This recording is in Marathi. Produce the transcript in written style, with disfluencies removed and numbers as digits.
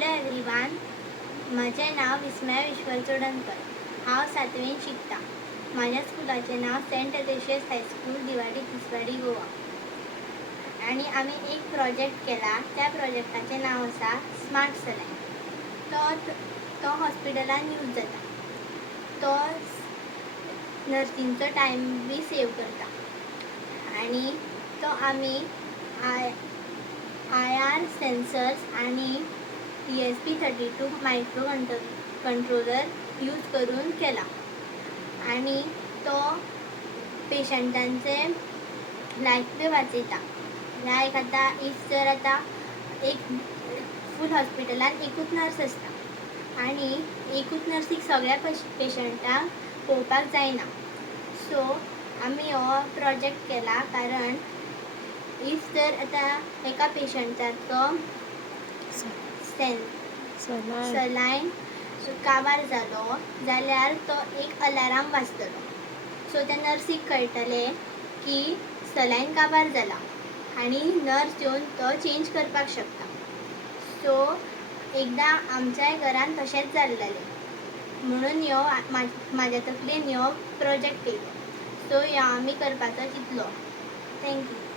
हॅलो एव्हरीवन, म्हजें नांव विस्मया विश्वल चोडणकर. हांव 7वीन शिकता. म्हाज्या स्कुलाचें नांव सेंट टेरेशियस हायस्कूल, दिवाडी तिसवाडी, गोवा. आनी आमी एक प्रोजेक्ट केला. त्या प्रोजेक्टाचें नांव आसा स्मार्ट सलायन. तो हॉस्पिटलान यूज जाता. तो नर्सींचो टायम बी सेव करता. आनी तो आमी IR सेन्सर्स आनी ESP32 मायक्रो कंट्रोलर यूज करून केला. आनी तो पेशंटांचे लायफ बी वाचयता. लायक आतां इफ जर आतां एक फूल हॉस्पिटलान एकूच नर्स आसता आनी एकूच नर्सीक सगळ्या पेशंटांक पळोवपाक जायना. सो आमी हो प्रोजेक्ट केला कारण इफ जर आतां एका पेशंटाचो सलायन काबार जालो जाल्यार तो एक अलार्म वाजतलो. सो त्या नर्सीक कळटलें की सलायन काबार जाला आनी नर्स येवन तो चेंज करपाक शकता. सो एकदां आमच्याय घरान तशेंच जाल्लें, म्हणून म्हाज्या तकलेन हो प्रोजेक्ट येयलो. सो हो आमी करपाचो चिंतलो. थँक्यू.